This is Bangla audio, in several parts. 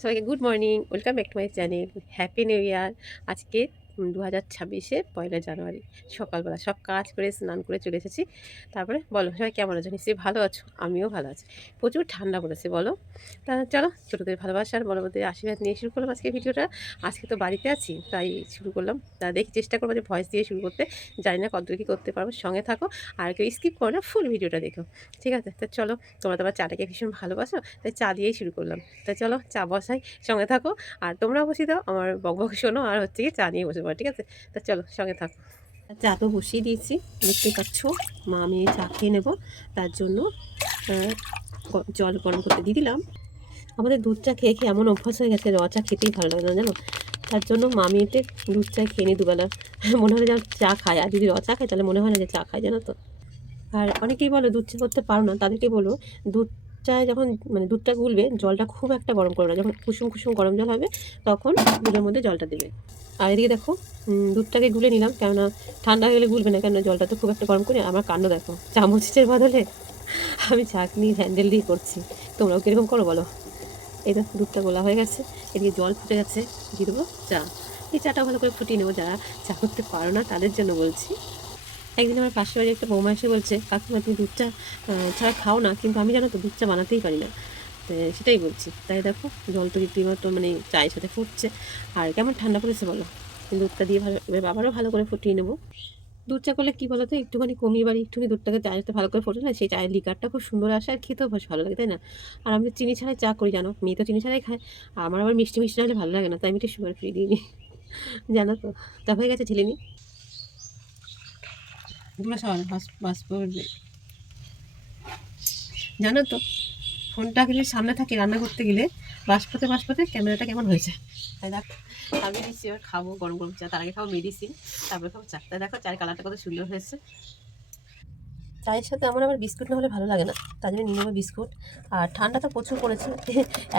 সবাইকে good morning, welcome back to my channel. Happy new year. আজকে 2026-এ 1 জানুয়ারি সকালবেলা সব কাজ করে স্নান করে চলে এসেছি। তারপরে বলো সবাই কেমন আছো? নিশ্চয়ই ভালো আছো, আমিও ভালো আছি। প্রচুর ঠান্ডা পড়েছে বলো। তা চলো ছোটোদের ভালোবাসার বড়দের আশীর্বাদ নিয়ে শুরু করলাম আজকে ভিডিওটা। আজকে তো বাড়িতে আছি তাই শুরু করলাম। তা দেখি চেষ্টা করবো যে ভয়েস দিয়ে শুরু করতে, জানি না কতদূর কী করতে পারবো। সঙ্গে থাকো আর কেউ স্কিপ করো না, ফুল ভিডিওটা দেখো, ঠিক আছে? তো চলো, তোমরা তো আবার চাটাকে ভীষণ ভালোবাসো তাই চা দিয়েই শুরু করলাম। তা চলো চা বসাই, সঙ্গে থাকো। আর তোমরাও বসিয়ে দাও, আমার বকবক শোনো, আর হচ্ছে কি চা নিয়ে বসে পড়ো, ঠিক আছে? তা চলো সঙ্গে থাকো। চা তো বসিয়ে দিয়েছি, দেখতে পাচ্ছ। মা আমি চা খেয়ে নেবো, তার জন্য জল গরম করতে দিয়ে দিলাম। আমাদের দুধ চা খেয়ে খেয়ে এমন অভ্যাস হয়ে গেছে, র চা খেতেই ভালো লাগে না জানো। তার জন্য মামিতে দুধ চা খেয়ে নিই দুবেলা। মনে হয় যেন চা খায়, আর যদি র চা খায় তাহলে মনে হয় না যে চা খায়, জানো তো। আর অনেকেই বলো দুধ চা করতে পারো না, তাদেরকে বলো দুধ চায় যখন মানে দুধটা গুলবে, জলটা খুব একটা গরম করো না, যখন কুসুম কুসুম গরম জল হবে তখন দুধের মধ্যে জলটা দেবে। আর এদিকে দেখো দুধটাকে গুলে নিলাম, কেননা ঠান্ডা হয়ে গেলে গুলবে না, কেননা জলটা তো খুব একটা গরম করে। আমার কাণ্ড দেখো, চামচের বদলে আমি চাটনি হ্যান্ডেল দিয়ে করছি। তোমরাও কীরকম করো বলো। এই দেখো দুধটা গোলা হয়ে গেছে, এদিকে জল ফুটে গেছে, দিয়ে দেবো চা। এই চাটা ভালো করে ফুটিয়ে নেবো, যারা চা করতে পারো না তাদের জন্য বলছি। একদিন আমার পাশের বাড়ি একটা বৌমা এসে বলছে, কাকিমা তুমি দুধ চা ছাড়া খাও না, কিন্তু আমি জানো তো দুধ চা বানাতেই পারি না। তো সেটাই বলছি। তাই দেখো জল তো রীতিমতো মানে চায়ের সাথে ফুটছে, আর কেমন ঠান্ডা পড়েছে বলো। দুধটা দিয়ে ভালো, এবার আবারও ভালো করে ফুটিয়ে নেবো। দুধ চা করলে কী বলো তো, একটুখানি কমিয়ে বাড়ি একটুখানি দুধটাকে চায়ের সাথে ভালো করে ফোটে না, সেই চায়ের লিকারটা খুব সুন্দর আসে, আর খেতেও বেশ ভালো লাগে, তাই না? আর আমি চিনি ছাড়াই চা করি জানো, মেয়ে তো চিনি ছাড়াই খায়। আর আমার আবার মিষ্টি মিষ্টি না হলে ভালো লাগে না, তাই আমি একটু সুগার ফ্রি দিই নি, জানো তো। তা হয়ে গেছে ছেলে নি তোমরা সবাই বাস করবে, জানো তো। ফোনটা যদি সামনে থাকে রান্না করতে গেলে বাষ্পতে ক্যামেরাটা কেমন হয়েছে। তাই দেখো আমি দিচ্ছি, এবার খাবো গরম গরম চা, তার আগে খাবো মেডিসিন, তারপরে খাবো চা। তাই দেখো চায়ের কালারটা কত সুন্দর হয়েছে। চায়ের সাথে আমার আবার বিস্কুট না হলে ভালো লাগে না, তার জন্য নিয়ে নেবো বিস্কুট। আর ঠান্ডা তো প্রচুর পড়েছে,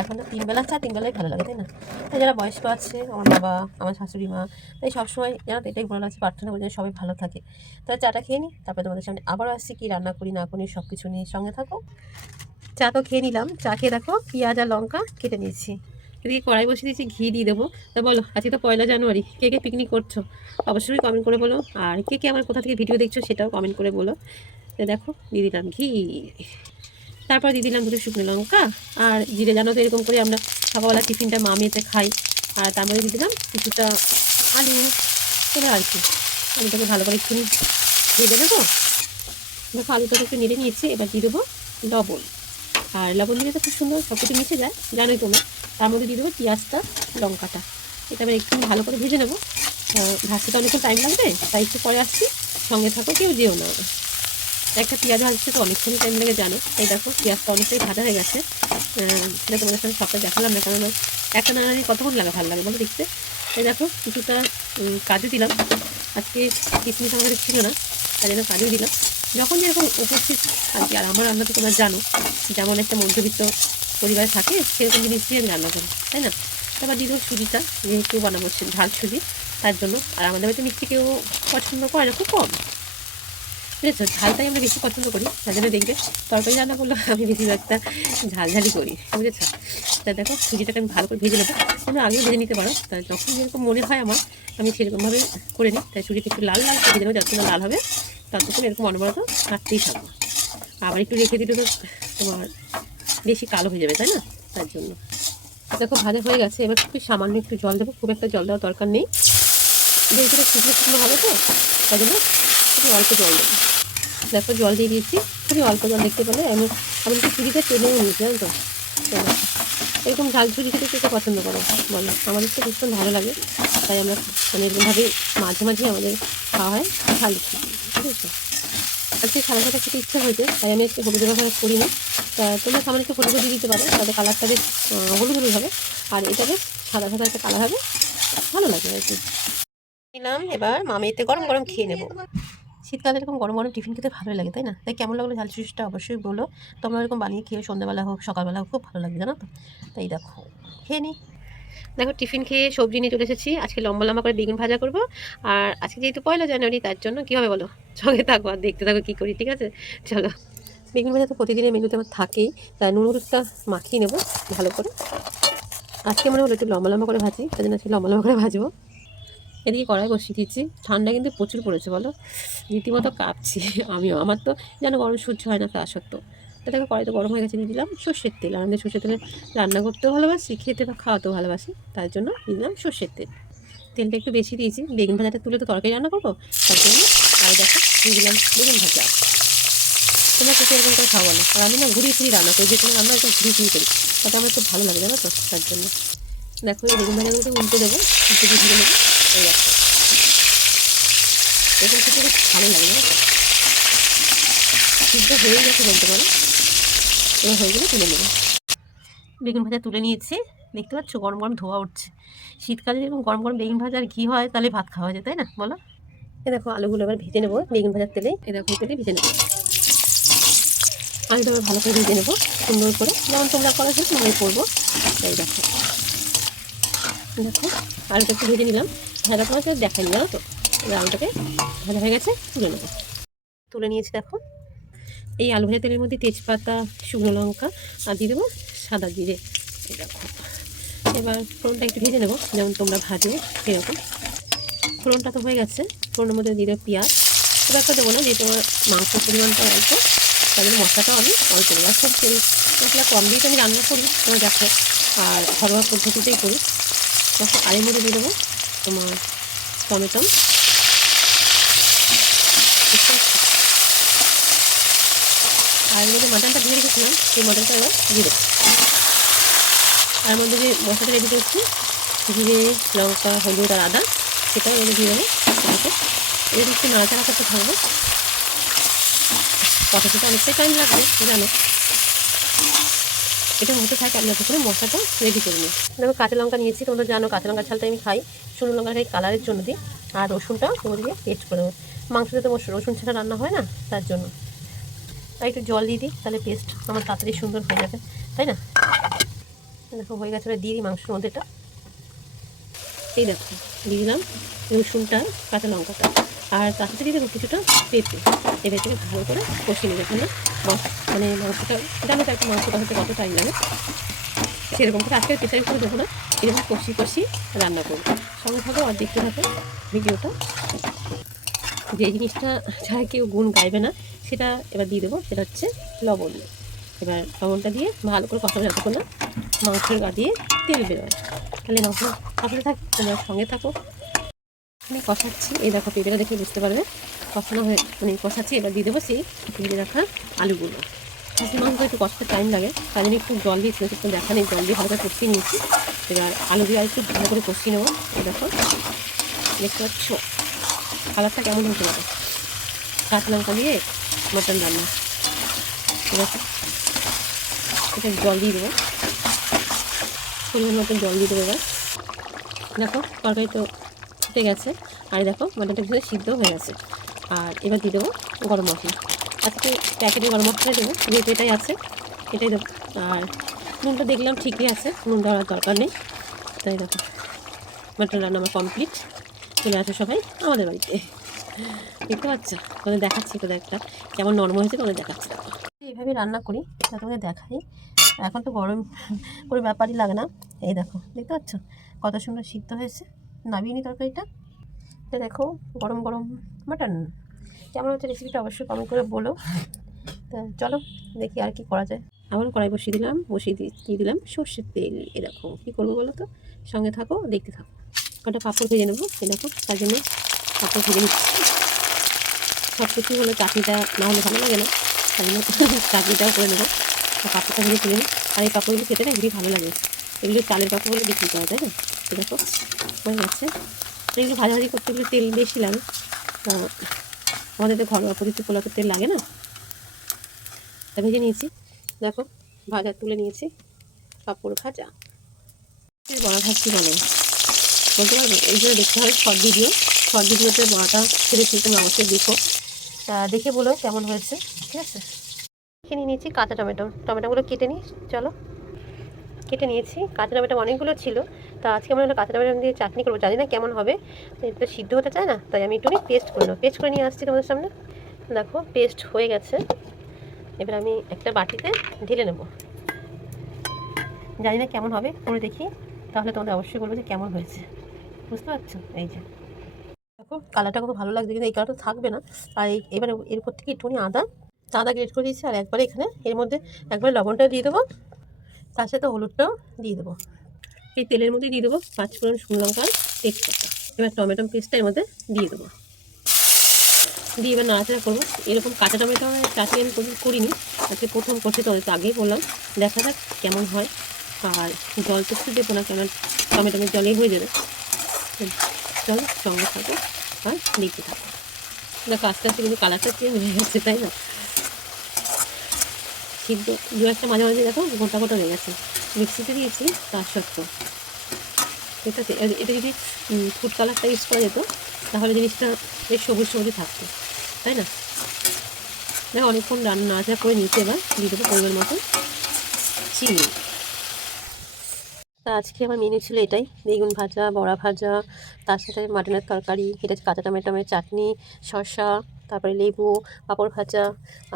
এখন তো 3 বেলা চা 3 বেলাই ভালো লাগে, তাই না? তাই যারা বয়স্ক আছে, আমার বাবা, আমার শাশুড়ি মা, তাই সবসময় জানো তো এটাই ভালো লাগছে, প্রার্থনা করি যেন সবাই ভালো থাকে। তাহলে চাটা খেয়ে নিই, তারপরে তোমাদের সামনে আবারও আসছি কি রান্না করি না করি সব কিছু নিয়ে, সঙ্গে থাকো। চা তো খেয়ে নিলাম, চা খেয়ে দেখো পেঁয়াজ আর লঙ্কা কেটে নিয়েছি। এদিকে কড়াই বসিয়ে দিয়েছি, ঘি দিয়ে দেবো। তা বলো আজকে তো 1 জানুয়ারি, কে কে পিকনিক করছো অবশ্যই কমেন্ট করে বলো, আর কে কে আমার কোথা থেকে ভিডিও দেখছো সেটাও কমেন্ট করে বলো। তো দেখো দিয়ে দিলাম ঘি, তারপর দিয়ে দিলাম 2 শুকনো লঙ্কা আর জিরে। জানো তো এরকম করে আমরা সকালবেলা টিফিনটা মামিয়েতে খাই। আর তার মধ্যে দিয়ে দিলাম কিছুটা আলু, এবার আর কি আলুটাকে ভালো করে একটু ভেজে দেবো। দেখো আলুটাকে একটু নেড়ে নিয়েছি, এবার দিয়ে দেবো লবণ। আর লবণ দিলে তো খুব সুন্দর সব কিছু মিশে যায়, জানোই তোমরা। তার মধ্যে দিয়ে দেবো পেঁয়াজটা, লঙ্কাটা। এটা আবার একটু ভালো করে ভেজে নেবো। ভাজতে তো অনেকক্ষণ টাইম লাগবে, তাই একটু পরে আসছি, সঙ্গে থাকো, কেউ যেও না। একটা পেঁয়াজ ভাজতে তো অনেকক্ষণই টাইম লেগে জানো। তাই দেখো পেঁয়াজটা অনেকটাই ভাজা হয়ে গেছে। সেটা তোমাদের সাথে সবটা দেখালাম না, কেননা একটা নাড়ানি কতক্ষণ লাগে ভালো লাগে বলো দেখতে। তাই দেখো কিছুটা কাজু দিলাম, আজকে কিশমিশ আমাদের ছিল না, তাই জন্য কাজু দিলাম। যখন যেরকম উপস্থিত আর কি। আর আমার রান্না তো তোমরা জানো, যেমন একটা মধ্যবিত্ত পরিবারে থাকে সেরকম জিনিস দিয়ে আমি রান্না করি, তাই না? তারপর দিয়ে দেবো সুজিটা, যেহেতু বানাবো ঝাল সুজি, তার জন্য। আর আমাদের বাড়িতে মিষ্টি কেউ পছন্দ করে না, খুব কম, বুঝেছো। ঝালটাই আমরা বেশি পছন্দ করি, তার জন্য দেখবে তরকারি রান্না করলে আমি বেশিরভাগটা ঝালঝালি করি, বুঝেছো। তা দেখো সুজিটাকে আমি ভালো করে ভেজে নেবো, তোমরা আগেও ভেজে নিতে পারো। তা যখন যেরকম মনে হয় আমার, আমি সেরকমভাবে করে নিই। তাই সুজিটা একটু লাল লাল ভেজে নেবো, যতক্ষণ লাল হবে ততক্ষণ এরকম অনবরত কাটতেই থাকবো। আবার একটু রেখে দিলে তো তোমার বেশি কালো হয়ে যাবে, তাই না? তার জন্য দেখো ভাজা হয়ে গেছে, এবার খুবই সামান্য একটু জল দেবো, খুব একটা জল দেওয়ার দরকার নেই, যেহেতু শুকনো শুকনো হবে তো, তাই জন্য খুবই অল্প জল দেবো। দেখো জল দিয়ে দিয়েছি, খুবই অল্প জল, দেখতে পেলে আমি একটু চুরিতে টেনেও নিয়েছি, জানো তো। এরকম ঝাল ঝুরি খেতে কে পছন্দ করো বলো, আমাদের তো ভীষণ ভালো লাগে। তাই আমরা মানে এরকমভাবেই মাঝে মাঝে আমাদের খাওয়া হয় ঝাল ঝুরি, ঠিক আছে। আজকে সাদা সাদা খেতে ইচ্ছা হয়েছে, তাই আমি আজকে হলুদ ব্যবহার করি না। তা তোমরা সামান্য একটু হলুদও দিয়ে দিতে পারো, তাতে কালারটা বেশ হলুদ হলুদ হবে, আর এটা বেশ সাদা সাদা একটা কালার হবে, ভালো লাগে আর কি। নিলাম, এবার মামিতে গরম গরম খেয়ে নেবো। শীতকালে এরকম গরম গরম টিফিন খেতে ভালোই লাগে, তাই না? তাই কেমন লাগলো ঝাল সুজিটা অবশ্যই বলো। তোমরা এরকম বানিয়ে খেয়ে সন্ধ্যাবেলা হোক সকালবেলা হোক খুব ভালো লাগবে, জানো তো। তাই দেখো খেয়ে নিই। দেখো টিফিন খেয়ে সবজি নিয়ে চলে এসেছি, আজকে লম্বা লম্বা করে বেগুন ভাজা করবো। আর আজকে যেহেতু 1 জানুয়ারি, তার জন্য কী হবে বলো, সঙ্গে থাকবো আর দেখতে থাকো কী করি, ঠিক আছে? চলো। বেগুন ভাজা তো প্রতিদিনের মেনুতে আমার থাকেই, তাই নুন হলুদটা মাখিয়ে নেবো ভালো করে। আজকে মনে হলো একটু লম্বা লম্বা করে ভাজি, তাই জন্য আজকে লম্বা লম্বা করে ভাজবো। এদিকে কড়াই বসিয়ে দিচ্ছি। ঠান্ডা কিন্তু প্রচুর পড়েছে বলো, রীতিমতো কাঁপছি আমিও। আমার তো যেন গরম সহ্য হয় না তা সত্ত্বেও। তো দেখো কড়াই তো গরম হয়ে গেছে, দিয়ে দিলাম সর্ষের তেল। আমাদের সর্ষের তেলে রান্না করতেও ভালোবাসি, খেতে বা খাওয়াতেও ভালোবাসি, তার জন্য দিয়ে দিলাম সর্ষের তেল। তেলটা একটু বেশি দিয়েছি, বেগুন ভাজাটা তুলে তো তরকারি রান্না করবো তার জন্য। আর দেখো দিয়ে দিলাম বেগুন ভাজা। তোমরা কিছু এরকম করে খাওয়া বলো। আর আমি না ঘুরিয়ে ফিরিয়ে রান্না করি, যে কোনো রান্না একটু ঘুরিয়ে ফিরিয়ে করি, তাতে আমার খুব ভালো লাগে জানো তো, তার জন্য। দেখো এই বেগুন ভাজাগুলোকে উল্টে দেবো, উল্টে দিয়ে ভেজে নেবো। এই দেখো এরকম খেতে বেশ ভালো লাগে জানো তো। সিদ্ধ হয়ে গেছে বলতে পারো, এবার হয়ে গেলে তুলে নেবো। বেগুন ভাজা তুলে নিয়েছি, দেখতে পাচ্ছ গরম গরম ধোয়া উঠছে। শীতকালে যেরকম গরম গরম বেগুন ভাজা আর ঘি হয়, তাহলে ভাত খাওয়া যায়, তাই না বলো। এ দেখো আলুগুলো এবার ভেজে নেবো বেগুন ভাজার তেলে। এ দেখো তেলে ভেজে নেবো আলুটা এবার ভালো করে ভেজে নেবো সুন্দর করে, যেমন তোমরা করা সেরকম আমি করবো। এই দেখো দেখো আলুটা একটু ভেজে নিলাম, ভাজা তোমার দেখাই জানো তো। এবার আলুটাকে ভাজা হয়ে গেছে, তুলে নেবো। তুলে নিয়েছি দেখো। এই আলু ভাজা তেলের মধ্যে তেজপাতা, শুকনো লঙ্কা আর দিয়ে দেবো সাদা জিরে। এই দেখো এবার ফোড়নটা একটু ভেজে নেবো, যেমন তোমরা ভাজো সেরকম। ফোড়নটা তো হয়ে গেছে, ফোড়নের মধ্যে দিয়ে দেবো পেঁয়াজ। খুব একটা দেবো না, যেহেতু আমার মাংসের পরিমাণটা অল্প, তাই জন্য মশলাটাও আমি অল্প দেবো। আর খুব তেল মশলা কম দিয়ে তো আমি রান্না করি তোমরা দেখো, আর ঘরোয়া পদ্ধতিতেই করি। দেখো আর এর মধ্যে দিয়ে দেবো তোমার টমেটো, আর এর মধ্যে মাটনটা দিয়ে রেখেছিলাম, সেই মাটনটা এবার দিয়ে দেবো। আর মধ্যে যে মশলাটা রেডি করছি, জিরে, লঙ্কা, হলুদ আর আদা, সেটাও এনে দিয়ে দেবো। এবার একটু নাড়াচাড়া করতে থাকবো। কষাতে অনেকটাই টাইম লাগবে জানো, এটা হতে থাকে। আমি যতক্ষণে মশলাটা রেডি করে নিই। দেখো কাঁচা লঙ্কা নিয়েছি, তোমরা জানো কাঁচা লঙ্কার ঝালটা আমি খাই, শুকনো লঙ্কা খাই কালারের জন্য দিই। আর রসুনটা তোমার দিয়ে পেস্ট করে দেবো। মাংসতে তো রসুন ছাড়া রান্না হয় না, তার জন্য। তাই একটু জল দিয়ে দিই, তাহলে পেস্ট আমার তাড়াতাড়ি সুন্দর হয়ে যাবে, তাই না। দেখো হয়ে গেছে, দিয়ে দিই মাংসের মধ্যেটা। এই দেখো দিয়ে দিলাম রসুনটা, কাঁচা লঙ্কাটা, আর তার সাথে দিয়ে দেবো কিছুটা পেঁপে। এবার থেকে ভালো করে কষিয়ে নেবে, এখানে মানে মাংসটা জানো তো, একটা মাংসটা হতে কত টাইম লাগে, সেরকম করে আজকে প্রেসারে করে দেবো না, এরকম কষি কষি রান্না করবো। সঙ্গে থাকো আর দেখতে থাকো ভিডিওটা। যে জিনিসটা ছাড়া কেউ গুণ গাইবে না, সেটা এবার দিয়ে দেবো, সেটা হচ্ছে লবণ। এবার লবণটা দিয়ে ভালো করে কষানো, যতক্ষণ না মাংসের গা দিয়ে তেল বেরোয়, তাহলে মাংস কষাতে থাকি, তোমরা সঙ্গে থাকো। আমি কষাচ্ছি, এই দেখো পেঁপেটা দেখে বুঝতে পারবে কষানো হয়ে, মানে কষাচ্ছি। এবার দিয়ে দেবো সেই ভেজে রাখা আলুগুলো। খাসি মাংস একটু কষাতে টাইম লাগে, তাই জন্য একটু জল দিয়েছিল, একটু দেখা নেই, জল দিয়ে ভালো করে কষিয়ে নিয়েছি। এবার আলু দিয়ে আর একটু ভালো করে কষিয়ে নেবো। এই দেখো দেখতে পাচ্ছ কালারটা কেমন হতে পারে, কাঁচা লঙ্কা দিয়ে মটন রান্না। দেখো এটা জল দিয়ে দেবো, পরিমাণ মতো জল দিয়ে দেবো। এবার দেখো তরকারি তো ফুটে গেছে, আর দেখো মাটনটা ভিতরে সিদ্ধ হয়ে গেছে। আর এবার দিয়ে দেবো গরম মশলা। আজকে প্যাকেটে গরম মশলা দেবো, যেহেতু এটাই আছে এটাই দেবো। আর নুনটা দেখলাম ঠিকই আছে, নুন দেওয়ার দরকার নেই। তাই দেখো মাটন রান্না আমার কমপ্লিট। চলে আসো সবাই আমাদের বাড়িতে, দেখতে পাচ্ছ। তোমাদের দেখাচ্ছি, তোদের একটা কেমন নরম হয়েছে তোমাদের দেখাচ্ছি। দেখো এইভাবে রান্না করি, তা তোমাদের দেখাই। এখন তো গরম করে ব্যাপারই লাগে না। এই দেখো দেখতে পাচ্ছ কত সুন্দর সিদ্ধ হয়েছে। নামিয়ে নি তরকারিটা। এটা দেখো গরম গরম মাটন। কেমন হচ্ছে রেসিপিটা অবশ্যই কমেন্ট করে বলো। তা চলো দেখি আর কি করা যায়। আবার কড়াই বসিয়ে দিলাম, দিয়ে দিলাম সর্ষের তেল। এ দেখো কী করবো বলো তো, সঙ্গে থাকো দেখতে থাকো। কটা পাঁপড় ভেজে নেবো, এ দেখো তার জন্য পাঁপড় ভেজে নিচ্ছি। সব কিছু হলে চাটনিটা না হলে ভালো লাগে না, তাই জন্য চাটনিটাও করে নেবো। পাঁপড়টা ভেজে তুলে নিই। আর এই পাঁপড়গুলো খেতে না খুবই ভালো লাগে, এগুলো চালের পাঁপড় বলে বিক্রি করা যায় না। এ দেখো হয়ে গেছে। এগুলো ভাজাভাজি করতে গেলে তেল বেশি লাগে, তা আমাদের তো ঘরোয়া পদ্ধতি পোলাতে তেল লাগে না। তা ভেজে নিয়েছি, দেখো ভাজা তুলে নিয়েছি। পাঁপড় ভাজা বড়া ভাজছি বলে বলতে পারবে, এই জন্য দেখতে হয় শর্ট ভিডিওতে বড়াটা ছেড়েছি, তুমি অবশ্যই দেখো। তা দেখে বলো কেমন হয়েছে, ঠিক আছে। কিনে নিয়েছি কাঁচা টমেটোগুলো কেটে নিই, চলো কেটে নিয়েছি। কাঁচা টমেটো অনেকগুলো ছিল, তা আজকে আমরা হলো কাঁচা টমেটো দিয়ে চাটনি করবো। জানি না কেমন হবে, এটা সিদ্ধ হতে চায় না, তাই আমি একটু পেস্ট করে নেবো। পেস্ট করে নিয়ে আসছি তোমাদের সামনে। দেখো পেস্ট হয়ে গেছে, এবার আমি একটা বাটিতে ঢেলে নেব। জানি না কেমন হবে, করে দেখি। তাহলে তোমাদের অবশ্যই বলবো যে কেমন হয়েছে। বুঝতে পারছো? এই যে দেখো কালারটা কত ভালো লাগছে, কিন্তু এই কালারটা থাকবে না। আর এবারে এর উপর থেকে একটুখানি আদা গ্রেট করে দিয়েছি। আর একবারে এখানে এর মধ্যে একবারে লবণটা দিয়ে দেবো, তার সাথে হলুদটাও দিয়ে দেবো। এই তেলের মধ্যে দিয়ে দেবো 5 ফোড়ন, শুকনো লঙ্কা, তেজপাতা। এবার টমেটো পেস্টটা এর মধ্যে দিয়ে দেবো, দিয়ে এবার নাড়াচাড়া করবো। এরকম কাঁচা টমেটো চাটনি আমি করিনি, আজকে প্রথম করছি, তো আগেই বললাম। দেখা যাক কেমন হয়। আর জল তো একটু দেবো না, কেমন টমেটো জলেই হয়ে যাবে। চলো সঙ্গে থাকো আর দেখতে থাকো। দেখো আস্তে আস্তে কিন্তু কালারটা চেঞ্জ হয়ে গেছে, তাই না? সিদ্ধ দু একটা মাঝে মাঝে দেখো গোটা গোটা হয়ে গেছে, মিক্সিতে দিয়েছি তার সত্ত্বেও। ঠিক আছে, এটা যদি ফুড কালারটা ইউজ করা যেত তাহলে জিনিসটা বেশ সবুজ সবুজই থাকতো, তাই না? দেখো অনেকক্ষণ নাড়াচাড়া করে নিতে, এবার দিয়ে দেবো পরিমাণ মতো চিনি। তা আজকে আমার মেনু ছিল এটাই, বেগুন ভাজা, বড়া ভাজা, তার সাথে মাটনের তরকারি, এটা হচ্ছে কাঁচা টমেটোমের চাটনি, শসা, তারপরে লেবু, পাঁপড় ভাজা,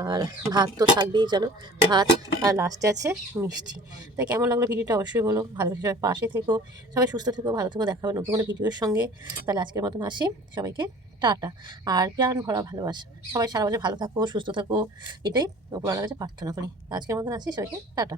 আর ভাত তো থাকবেই জানো, ভাত, আর লাস্টে আছে মিষ্টি। তাই কেমন লাগলো ভিডিওটা অবশ্যই বলো, ভালোবেসে সবাই পাশে থেকো, সবাই সুস্থ থেকো, ভালো থেকো, দেখা হবে নতুন কোনো ভিডিওর সঙ্গে। তাহলে আজকের মতন আসি, সবাইকে টাটা। আর প্রাণ ভরা ভালোবাসা, সবাই সারা বছর ভালো থাকো, সুস্থ থাকো, এটাই উপরওয়ালার কাছে প্রার্থনা করি। আজকের মতন আসি, সবাইকে টাটা।